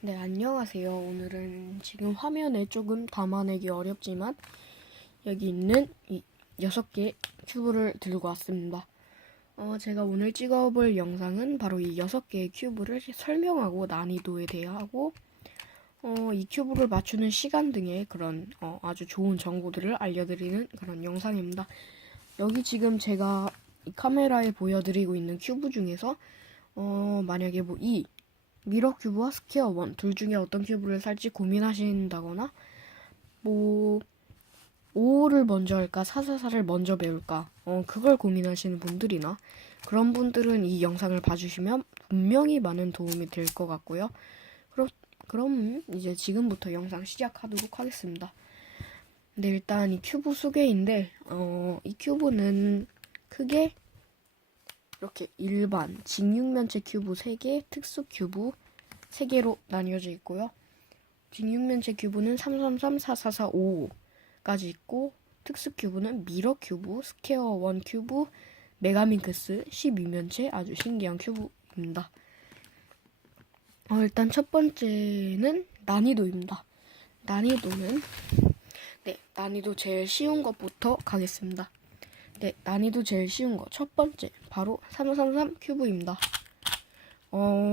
네, 안녕하세요. 오늘은 지금 화면에 조금 담아내기 어렵지만 여기 있는 이 6개 큐브를 들고 왔습니다. 제가 오늘 찍어볼 영상은 바로 이 6개의 큐브를 설명하고 난이도에 대하고 이 큐브를 맞추는 시간 등의 그런 아주 좋은 정보들을 알려드리는 그런 영상입니다. 여기 지금 제가 이 카메라에 보여드리고 있는 큐브 중에서 만약에 이 미러 큐브와 스퀘어 원 둘 중에 어떤 큐브를 살지 고민하신다거나 5를 먼저 할까 444를 먼저 배울까 그걸 고민하시는 분들이나 그런 분들은 이 영상을 봐주시면 분명히 많은 도움이 될 것 같고요. 그럼 이제 지금부터 영상 시작하도록 하겠습니다. 네, 일단 이 큐브 소개인데 이 큐브는 크게 이렇게 일반 직육면체 큐브 3개, 특수 큐브 3개로 나뉘어져 있고요. 직육면체 큐브는 333, 444, 5까지 있고 특수 큐브는 미러 큐브, 스퀘어 원 큐브, 메가민크스 12면체 아주 신기한 큐브입니다. 일단 첫 번째는 난이도입니다. 난이도 제일 쉬운 것부터 가겠습니다. 네, 난이도 제일 쉬운 거 첫 번째 바로 333 큐브입니다.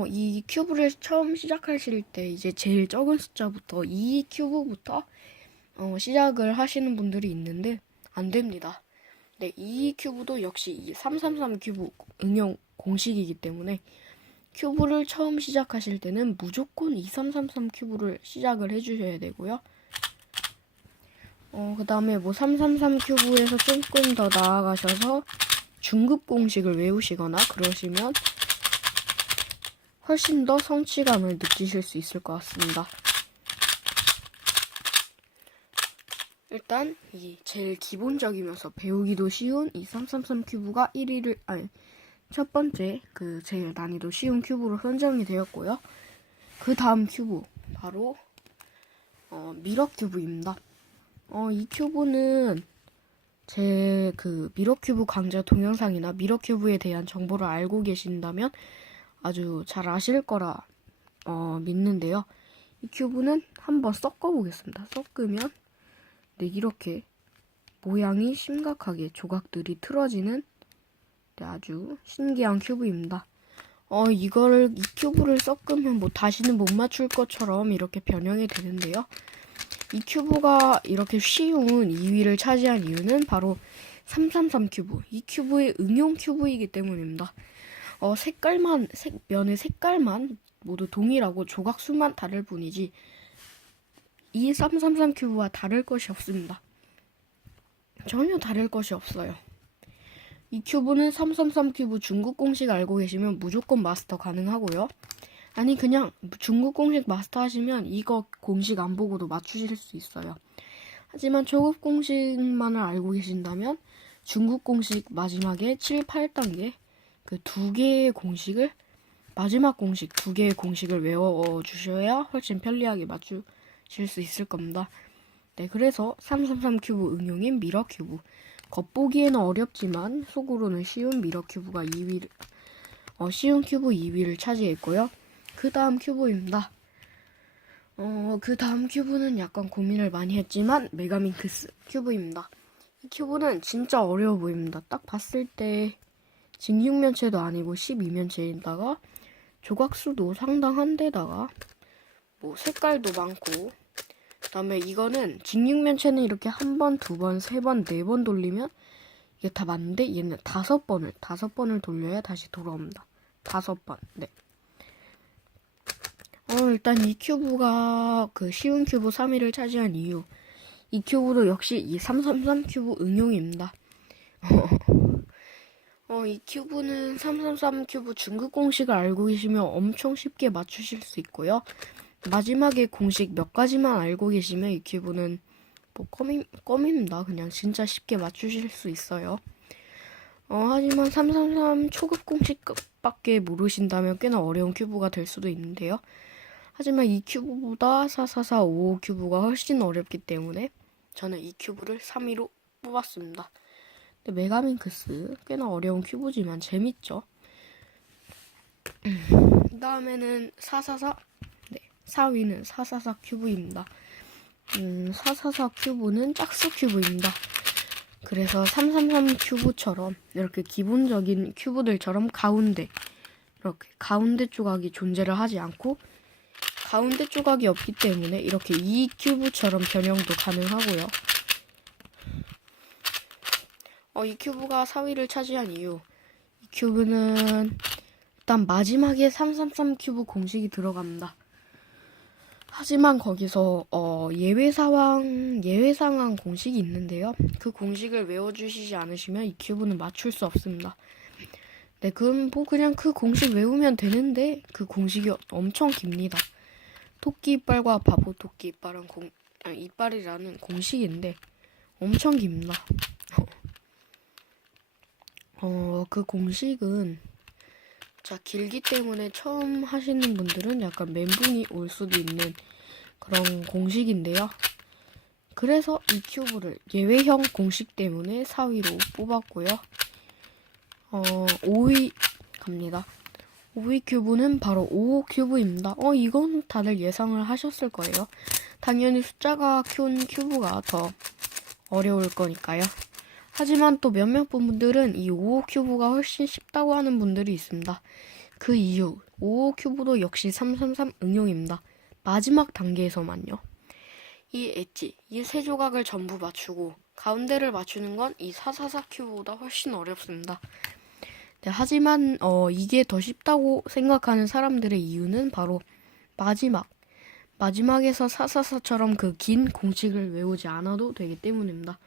이 큐브를 처음 시작하실 때 이제 제일 적은 숫자부터 2 큐브부터 시작을 하시는 분들이 있는데 안 됩니다. 네, 2 큐브도 역시 이 333 큐브 응용 공식이기 때문에 큐브를 처음 시작하실 때는 무조건 2333 큐브를 시작을 해주셔야 되고요. 그 다음에 333 큐브에서 조금 더 나아가셔서 중급 공식을 외우시거나 그러시면 훨씬 더 성취감을 느끼실 수 있을 것 같습니다. 일단 이 제일 기본적이면서 배우기도 쉬운 이 333 큐브가 첫 번째 그 제일 난이도 쉬운 큐브로 선정이 되었고요. 그 다음 큐브 바로 미러 큐브입니다. 이 큐브는 제 그 미러 큐브 강좌 동영상이나 미러 큐브에 대한 정보를 알고 계신다면 아주 잘 아실 거라 믿는데요. 이 큐브는 한번 섞어 보겠습니다. 섞으면 네, 이렇게 모양이 심각하게 조각들이 틀어지는 아주 신기한 큐브입니다. 이 큐브를 섞으면 다시는 못 맞출 것처럼 이렇게 변형이 되는데요. 이 큐브가 이렇게 쉬운 2위를 차지한 이유는 바로 333 큐브. 이 큐브의 응용 큐브이기 때문입니다. 면의 색깔만 모두 동일하고 조각수만 다를 뿐이지 이 333 큐브와 다를 것이 없습니다. 전혀 다를 것이 없어요. 이 큐브는 333 큐브 중국 공식 알고 계시면 무조건 마스터 가능하고요. 아니 그냥 중국 공식 마스터 하시면 이거 공식 안 보고도 맞추실 수 있어요. 하지만 초급 공식만을 알고 계신다면 중국 공식 마지막에 7, 8단계 그 2개의 공식을 마지막 공식 2개의 공식을 외워주셔야 훨씬 편리하게 맞추실 수 있을 겁니다. 네, 그래서 333 큐브 응용인 미러 큐브 겉보기에는 어렵지만 속으로는 쉬운 미러 큐브가 2위를 쉬운 큐브 2위를 차지했고요. 그 다음 큐브입니다. 그 다음 큐브는 약간 고민을 많이 했지만 메가민크스 큐브입니다. 이 큐브는 진짜 어려워 보입니다. 딱 봤을 때 직육면체도 아니고 12면체에다가 조각수도 상당한데다가 색깔도 많고 그 다음에 이거는 직육면체는 이렇게 한 번, 두 번, 세 번, 네 번 돌리면 이게 다 맞는데 얘는 5번을 돌려야 다시 돌아옵니다. 5번. 네. 일단 이 큐브가 그 쉬운 큐브 3위를 차지한 이유. 이 큐브도 역시 이 333 큐브 응용입니다. 이 큐브는 333 큐브 중급 공식을 알고 계시면 엄청 쉽게 맞추실 수 있고요. 마지막에 공식 몇 가지만 알고 계시면 이 큐브는 껌입니다. 그냥 진짜 쉽게 맞추실 수 있어요. 하지만 333 초급 공식밖에 모르신다면 꽤나 어려운 큐브가 될 수도 있는데요. 하지만 이 큐브보다 444, 55 큐브가 훨씬 어렵기 때문에 저는 이 큐브를 3위로 뽑았습니다. 근데 메가민크스 꽤나 어려운 큐브지만 재밌죠. 그 다음에는 444, 네, 4위는 444 큐브입니다. 444 큐브는 짝수 큐브입니다. 그래서 333 큐브처럼 이렇게 기본적인 큐브들처럼 이렇게 가운데 조각이 존재를 하지 않고 가운데 조각이 없기 때문에 이렇게 2 큐브처럼 변형도 가능하고요. 이 큐브가 4위를 차지한 이유, 이 큐브는 일단 마지막에 333 큐브 공식이 들어갑니다. 하지만 거기서 예외 상황 공식이 있는데요. 그 공식을 외워주시지 않으시면 이 큐브는 맞출 수 없습니다. 네, 그럼 뭐 그냥 그 공식 외우면 되는데 그 공식이 엄청 깁니다. 토끼 이빨과 바보 토끼 이빨이라는 공식인데 엄청 깁니다. 그 공식은 길기 때문에 처음 하시는 분들은 약간 멘붕이 올 수도 있는 그런 공식인데요. 그래서 이 큐브를 예외형 공식 때문에 4위로 뽑았고요. 5위 갑니다. 5위 큐브는 바로 5 큐브입니다. 이건 다들 예상을 하셨을 거예요. 당연히 숫자가 큰 큐브가 더 어려울 거니까요. 하지만 또 몇몇 분들은 이 5 큐브가 훨씬 쉽다고 하는 분들이 있습니다. 그 이유, 5 큐브도 역시 333 응용입니다. 마지막 단계에서만요. 이 엣지, 이 세 조각을 전부 맞추고 가운데를 맞추는 건 이 444 큐브보다 훨씬 어렵습니다. 네, 하지만 이게 더 쉽다고 생각하는 사람들의 이유는 바로 마지막에서 444처럼 그 긴 공식을 외우지 않아도 되기 때문입니다.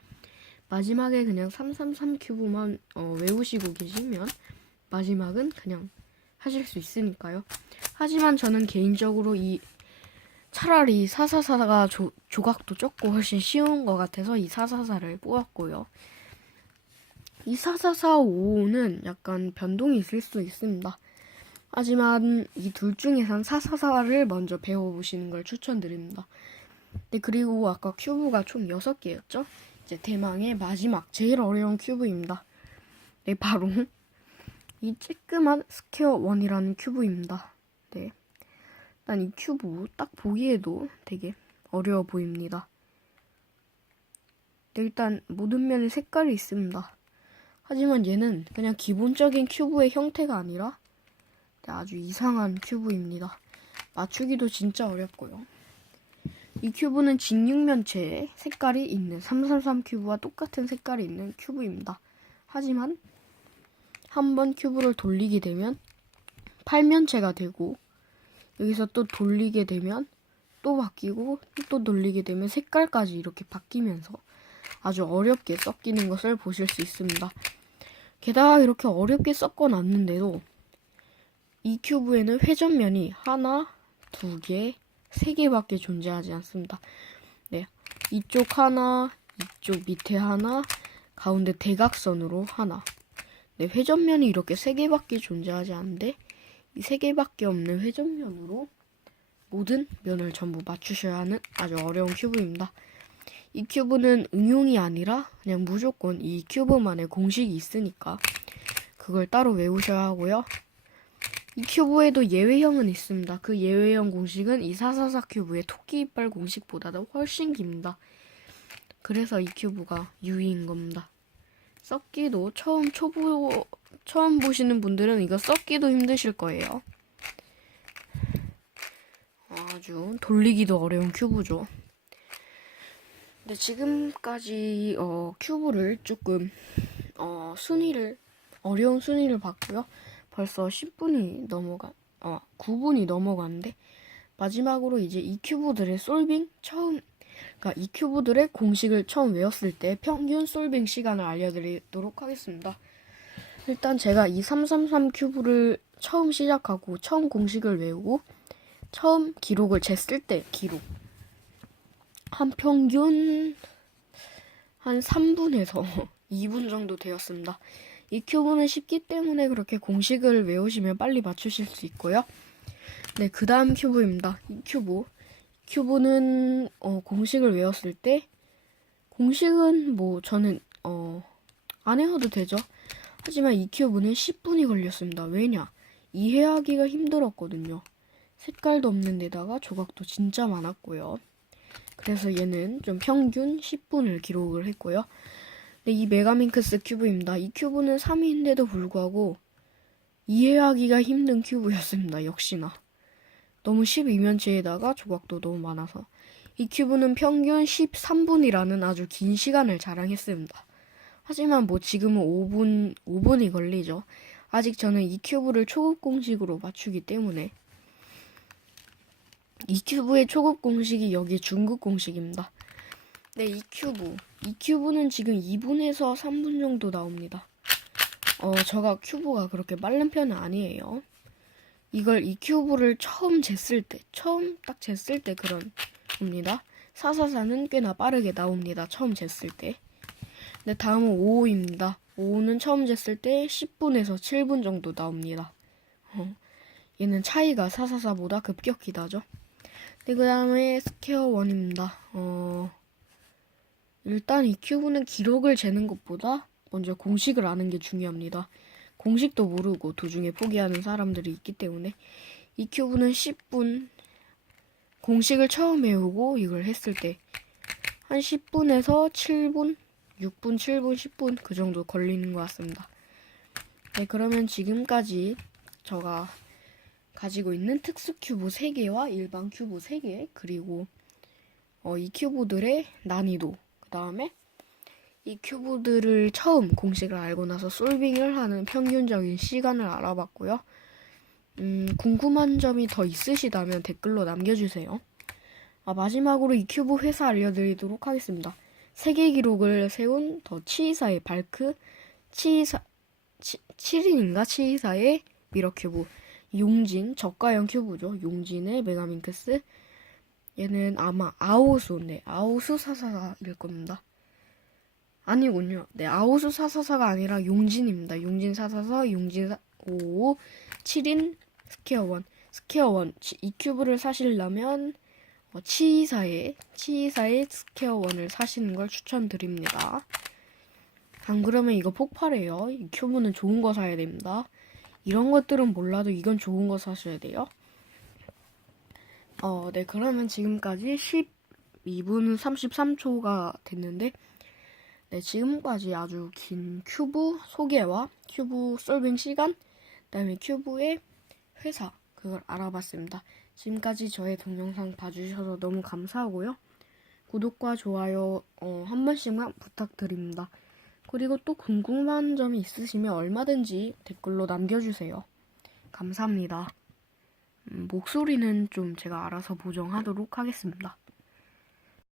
마지막에 그냥 333 큐브만 외우시고 계시면 마지막은 그냥 하실 수 있으니까요. 하지만 저는 개인적으로 차라리 444가 조각도 적고 훨씬 쉬운 것 같아서 이 444를 뽑았고요. 이 4445는 약간 변동이 있을 수 있습니다. 하지만 이 둘 중에선 444를 먼저 배워보시는 걸 추천드립니다. 네, 그리고 아까 큐브가 총 6개였죠? 이제 대망의 마지막 제일 어려운 큐브입니다. 네, 바로 이 쬐끄만 스퀘어 1이라는 큐브입니다. 네, 일단 이 큐브 딱 보기에도 되게 어려워 보입니다. 네, 일단 모든 면에 색깔이 있습니다. 하지만 얘는 그냥 기본적인 큐브의 형태가 아니라 아주 이상한 큐브입니다. 맞추기도 진짜 어렵고요. 이 큐브는 직육면체에 색깔이 있는 333 큐브와 똑같은 색깔이 있는 큐브입니다. 하지만 한번 큐브를 돌리게 되면 8면체가 되고 여기서 또 돌리게 되면 또 바뀌고 또 돌리게 되면 색깔까지 이렇게 바뀌면서 아주 어렵게 섞이는 것을 보실 수 있습니다. 게다가 이렇게 어렵게 섞어놨는데도 이 큐브에는 회전면이 하나, 두 개, 세 개밖에 존재하지 않습니다. 네, 이쪽 하나, 이쪽 밑에 하나, 가운데 대각선으로 하나. 네, 회전면이 이렇게 세 개밖에 존재하지 않는데 이 세 개밖에 없는 회전면으로 모든 면을 전부 맞추셔야 하는 아주 어려운 큐브입니다. 이 큐브는 응용이 아니라 그냥 무조건 이 큐브만의 공식이 있으니까 그걸 따로 외우셔야 하고요. 이 큐브에도 예외형은 있습니다. 그 예외형 공식은 이 444 큐브의 토끼 이빨 공식보다도 훨씬 깁니다. 그래서 이 큐브가 유의인 겁니다. 썩기도 처음 보시는 분들은 이거 썩기도 힘드실 거예요. 아주 돌리기도 어려운 큐브죠. 근데 지금까지 큐브를 조금 어려운 순위를 봤고요. 벌써 10분이 9분이 넘어갔는데 마지막으로 이제 이 큐브들의 그러니까 이 큐브들의 공식을 처음 외웠을 때 평균 솔빙 시간을 알려드리도록 하겠습니다. 일단 제가 이 333 큐브를 처음 시작하고 처음 공식을 외우고 처음 기록을 쟀을 때 한 평균 한 3분에서 2분 정도 되었습니다. 이 큐브는 쉽기 때문에 그렇게 공식을 외우시면 빨리 맞추실 수 있고요. 네, 그 다음 큐브입니다. 이 큐브는 공식을 외웠을 때 공식은 뭐 저는 안 외워도 되죠. 하지만 이 큐브는 10분이 걸렸습니다. 왜냐? 이해하기가 힘들었거든요. 색깔도 없는 데다가 조각도 진짜 많았고요. 그래서 얘는 좀 평균 10분을 기록을 했고요. 네, 이 메가민크스 큐브입니다. 이 큐브는 3위인데도 불구하고 이해하기가 힘든 큐브였습니다. 역시나. 너무 12면체에다가 조각도 너무 많아서. 이 큐브는 평균 13분이라는 아주 긴 시간을 자랑했습니다. 하지만 뭐 지금은 5분이 걸리죠. 아직 저는 이 큐브를 초급 공식으로 맞추기 때문에. 이 큐브의 초급 공식이 여기 중급 공식입니다. 네, 이 큐브는 지금 2분에서 3분 정도 나옵니다. 제가 큐브가 그렇게 빠른 편은 아니에요. 이 큐브를 처음 딱 쟀을 때 그런 겁니다. 444는 꽤나 빠르게 나옵니다. 처음 쟀을 때. 네, 다음은 55입니다. 55는 처음 쟀을 때 10분에서 7분 정도 나옵니다. 얘는 차이가 444보다 급격히 나죠. 네, 그 다음에 스퀘어 1입니다. 일단 이 큐브는 기록을 재는 것보다 먼저 공식을 아는 게 중요합니다. 공식도 모르고 도중에 포기하는 사람들이 있기 때문에 이 큐브는 10분 공식을 처음 외우고 이걸 했을 때 한 10분에서 7분, 6분, 7분, 10분 그 정도 걸리는 것 같습니다. 네, 그러면 지금까지 제가 가지고 있는 특수 큐브 3개와 일반 큐브 3개 그리고 이 큐브들의 난이도 그 다음에 이 큐브들을 처음 공식을 알고 나서 솔빙을 하는 평균적인 시간을 알아봤고요. 궁금한 점이 더 있으시다면 댓글로 남겨주세요. 마지막으로 이 큐브 회사 알려드리도록 하겠습니다. 세계 기록을 세운 더 치이사의 발크, 7인인가 치이사의 미러 큐브, 용진, 저가형 큐브죠. 용진의 메가민크스, 얘는 아마 아오수 444일 겁니다. 아니군요. 네, 아오수 444가 아니라 용진입니다. 용진 444, 용진 555, 7인, 스퀘어 1. 스퀘어 1. 이 큐브를 사시려면 치이사의 스퀘어 1을 사시는 걸 추천드립니다. 안 그러면 이거 폭발해요. 이 큐브는 좋은 거 사야 됩니다. 이런 것들은 몰라도 이건 좋은 거 사셔야 돼요. 네, 그러면 지금까지 12분 33초가 됐는데, 네, 지금까지 아주 긴 큐브 소개와 큐브 솔빙 시간, 그다음에 큐브의 회사, 그걸 알아봤습니다. 지금까지 저의 동영상 봐주셔서 너무 감사하고요. 구독과 좋아요 한 번씩만 부탁드립니다. 그리고 또 궁금한 점이 있으시면 얼마든지 댓글로 남겨주세요. 감사합니다. 목소리는 좀 제가 알아서 보정하도록 하겠습니다.